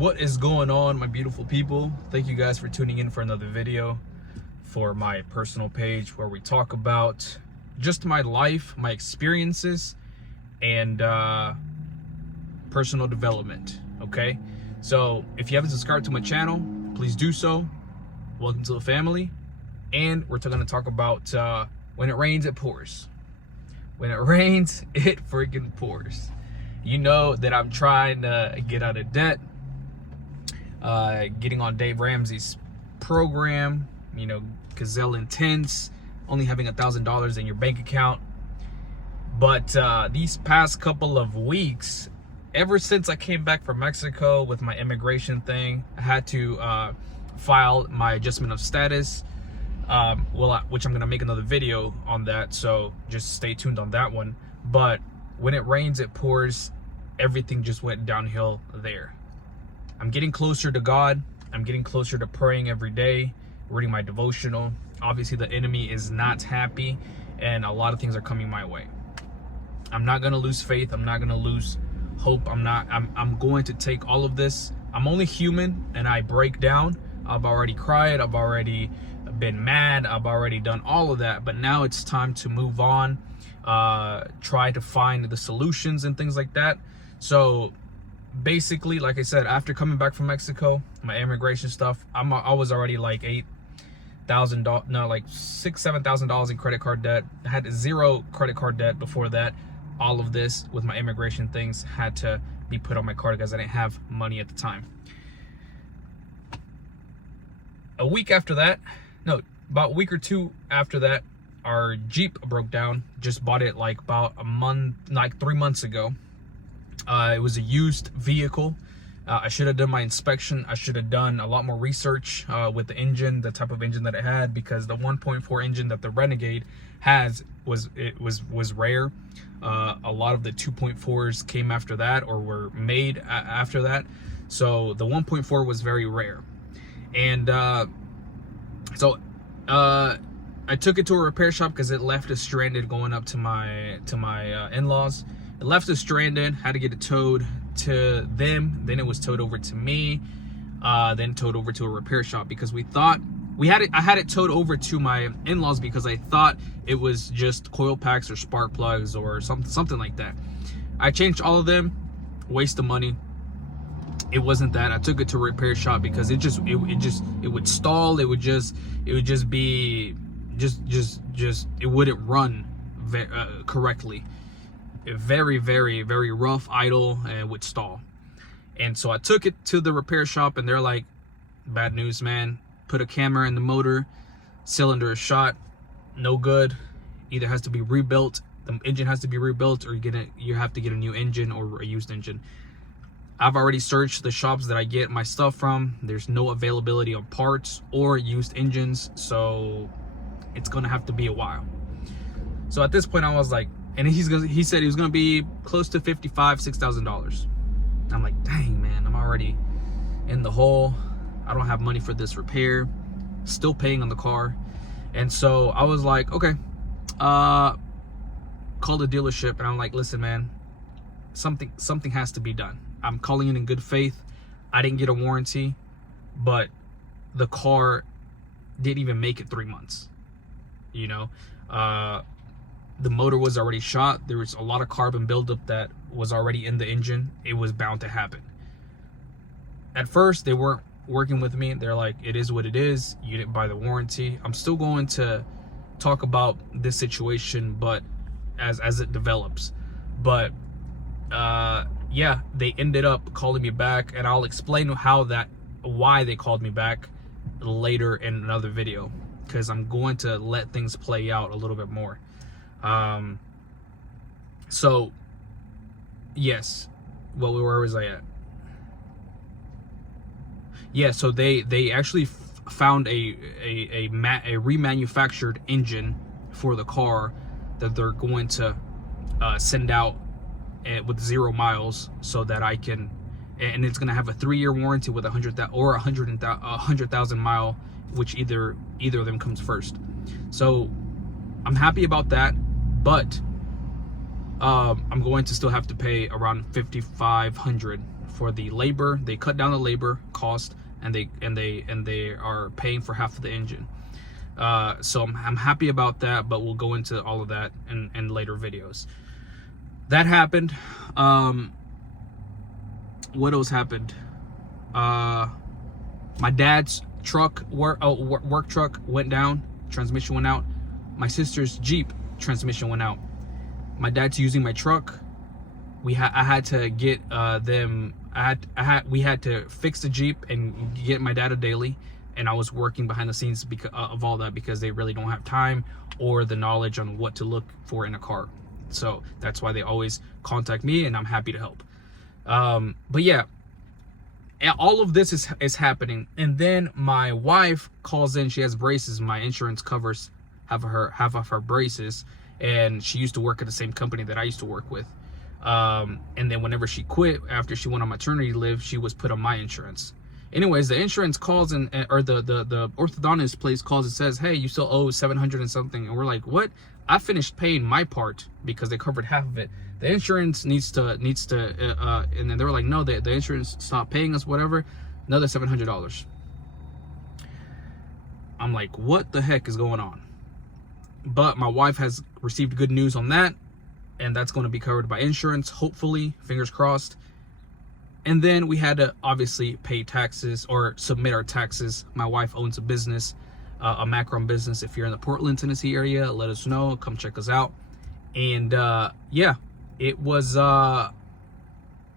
What is going on, my beautiful people? Thank you guys for tuning in for another video for my personal page where we talk about just my life, my experiences, and personal development. Okay, so if you haven't subscribed to my channel, please do so. Welcome to the family. And we're going to talk about when it rains, it pours. When it rains, it freaking pours. You know that I'm trying to get out of debt, getting on Dave Ramsey's program, you know, Gazelle Intense, only having $1,000 in your bank account. But these past couple of weeks, ever since I came back from Mexico with my immigration thing, I had to file my adjustment of status, which I'm gonna make another video on that, so just stay tuned on that one. But when it rains, it pours. Everything just went downhill there. I'm getting closer to God. I'm getting closer to praying every day, reading my devotional. Obviously, the enemy is not happy, and a lot of things are coming my way. I'm not gonna lose faith. I'm not gonna lose hope. I'm going to take all of this. I'm only human, and I break down. I've already cried. I've already been mad. I've already done all of that. But now it's time to move on. Try to find the solutions and things like that. So basically, like I said, after coming back from Mexico, my immigration stuff, I was already like $8,000, no, like $7,000 in credit card debt. I had zero credit card debt before that. All of this with my immigration things had to be put on my card because I didn't have money at the time. A week after that, no, about a week or two after that, our Jeep broke down. Just bought it like about a month, like 3 months ago. It was a used vehicle. I should have done my inspection. I should have done a lot more research with the engine, the type of engine that it had, because the 1.4 engine that the Renegade has was rare. A lot of the 2.4s came after that or were made after that. So the 1.4 was very rare. And so I took it to a repair shop because it left us stranded going up to my in-laws. It left us stranded, had to get it towed to them. Then it was towed over to me, then towed over to a repair shop because we thought I had it towed over to my in-laws because I thought it was just coil packs or spark plugs or something like that. I changed all of them, waste of money. It wasn't that. I took it to a repair shop because it would stall. It would just be it wouldn't run correctly. Very, very, very rough, idle, and would stall. And so I took it to the repair shop, and they're like, bad news, man. Put a camera in the motor, cylinder is shot, no good. Either has to be rebuilt, the engine has to be rebuilt, or you have to get a new engine or a used engine. I've already searched the shops that I get my stuff from. There's no availability of parts or used engines, so it's gonna have to be a while. So at this point, I was like, and he said he was gonna be close to $6,000. I'm like, dang, man, I'm already in the hole. I don't have money for this repair. Still paying on the car. And so I was like, okay, call the dealership, and I'm like, listen, man, something has to be done. I'm calling in good faith. I didn't get a warranty, but the car didn't even make it 3 months. You know, the motor was already shot. There was a lot of carbon buildup that was already in the engine. It was bound to happen. At first, they weren't working with me. They're like, it is what it is. You didn't buy the warranty. I'm still going to talk about this situation, but as it develops. But yeah, they ended up calling me back, and I'll explain why they called me back later in another video, because I'm going to let things play out a little bit more. So yes, well, where was I at? Yeah, so they actually found a remanufactured engine for the car that they're going to send out with 0 miles, so that I can, and it's gonna have a 3-year warranty with 100,000 mile, which either of them comes first. So I'm happy about that, but I'm going to still have to pay around $5,500 for the labor. They cut down the labor cost, and they are paying for half of the engine. So I'm happy about that, but we'll go into all of that in later videos. That happened. What else happened? My dad's truck, work truck went down, transmission went out. My sister's Jeep transmission went out. My dad's using my truck. I had to get we had to fix the Jeep and get my dad a daily, and I was working behind the scenes because of all that, because they really don't have time or the knowledge on what to look for in a car. So that's why they always contact me, and I'm happy to help. But yeah, all of this is happening, and then my wife calls in. She has braces. My insurance covers half of her braces, and she used to work at the same company that I used to work with. And then whenever she quit after she went on maternity leave, she was put on my insurance. Anyways, the insurance calls or the orthodontist place calls and says, hey, you still owe 700 and something. And we're like, what? I finished paying my part because they covered half of it. The insurance needs to and then they were like, no, the insurance stopped paying us, whatever, another $700. I'm like, what the heck is going on? But my wife has received good news on that, and that's going to be covered by insurance, hopefully, fingers crossed. And then we had to obviously pay taxes or submit our taxes. My wife owns a business, a macron business. If you're in the Portland, Tennessee area, let us know, come check us out. And yeah, it was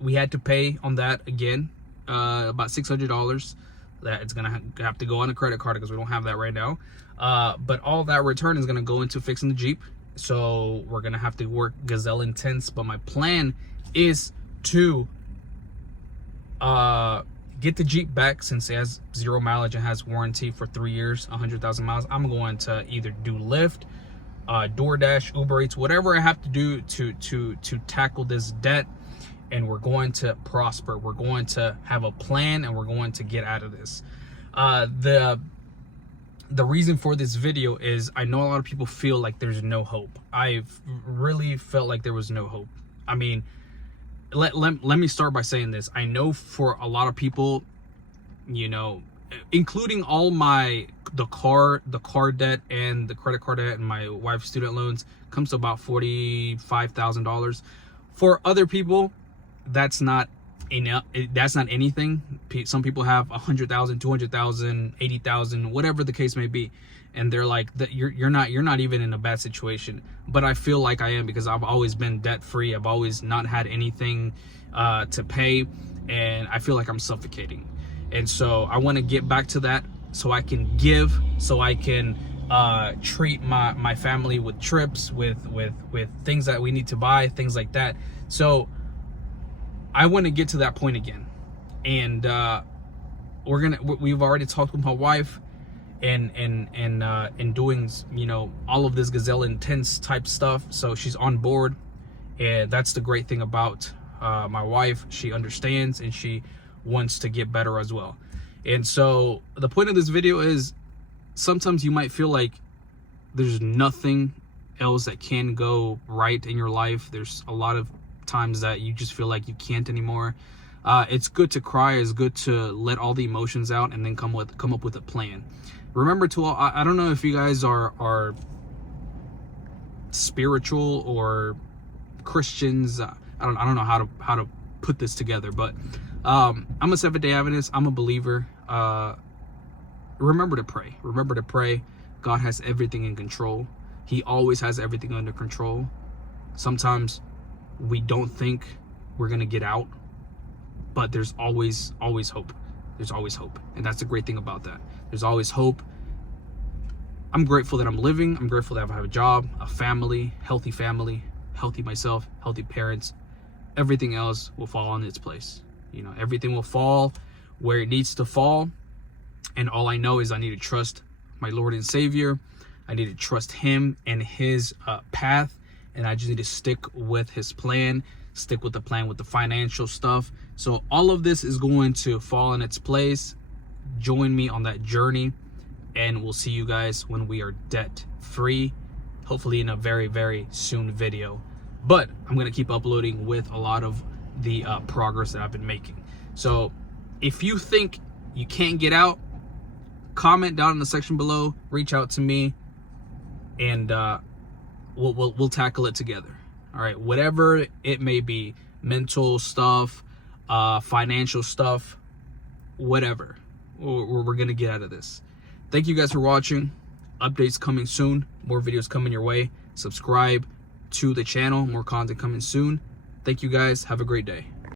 we had to pay on that again, about $600. That it's gonna have to go on a credit card because we don't have that right now. But all that return is gonna go into fixing the Jeep. So we're gonna have to work gazelle intense. But my plan is to get the Jeep back, since it has 0 mileage and has warranty for 3 years, 100,000 miles. I'm going to either do Lyft, DoorDash, Uber Eats, whatever I have to do to tackle this debt, and we're going to prosper. We're going to have a plan, and we're going to get out of this. The reason for this video is I know a lot of people feel like there's no hope. I've really felt like there was no hope. I mean, let me start by saying this. I know for a lot of people, you know, including all the car debt and the credit card debt and my wife's student loans, comes to about $45,000. For other people, that's not enough. That's not anything. Some people have 100,000, 200,000, 80,000, whatever the case may be, and they're like, you're not even in a bad situation. But I feel like I am, because I've always been debt free. I've always not had anything to pay, and I feel like I'm suffocating. And so I want to get back to that, so I can give, so I can treat my family with trips, with things that we need to buy, things like that. So I want to get to that point again. And we've already talked with my wife, and doing, you know, all of this gazelle intense type stuff. So she's on board, and that's the great thing about my wife. She understands, and she wants to get better as well. And so the point of this video is, sometimes you might feel like there's nothing else that can go right in your life. There's a lot of times that you just feel like you can't anymore. It's good to cry. It's good to let all the emotions out, and then come up with a plan. Remember to, I don't know if you guys are spiritual or Christians. I don't know how to put this together, but I'm a Seventh-day Adventist. I'm a believer. Remember to pray. Remember to pray. God has everything in control. He always has everything under control. Sometimes we don't think we're gonna get out, but there's always hope. There's always hope, and that's the great thing about that. There's always hope. I'm grateful that I'm living. I'm grateful that I have a job, a family, healthy myself, healthy parents. Everything else will fall in its place. You know, everything will fall where it needs to fall. And all I know is I need to trust my Lord and Savior. I need to trust Him and His path. And I just need to stick with His plan, stick with the plan with the financial stuff. So all of this is going to fall in its place. Join me on that journey, and we'll see you guys when we are debt free, hopefully in a very, very soon video. But I'm going to keep uploading with a lot of the progress that I've been making. So if you think you can't get out, comment down in the section below, reach out to me, and we'll tackle it together. All right, whatever it may be, mental stuff, financial stuff, whatever, we're gonna get out of this. Thank you guys for watching. Updates coming soon, more videos coming your way. Subscribe to the channel, more content coming soon. Thank you guys, have a great day.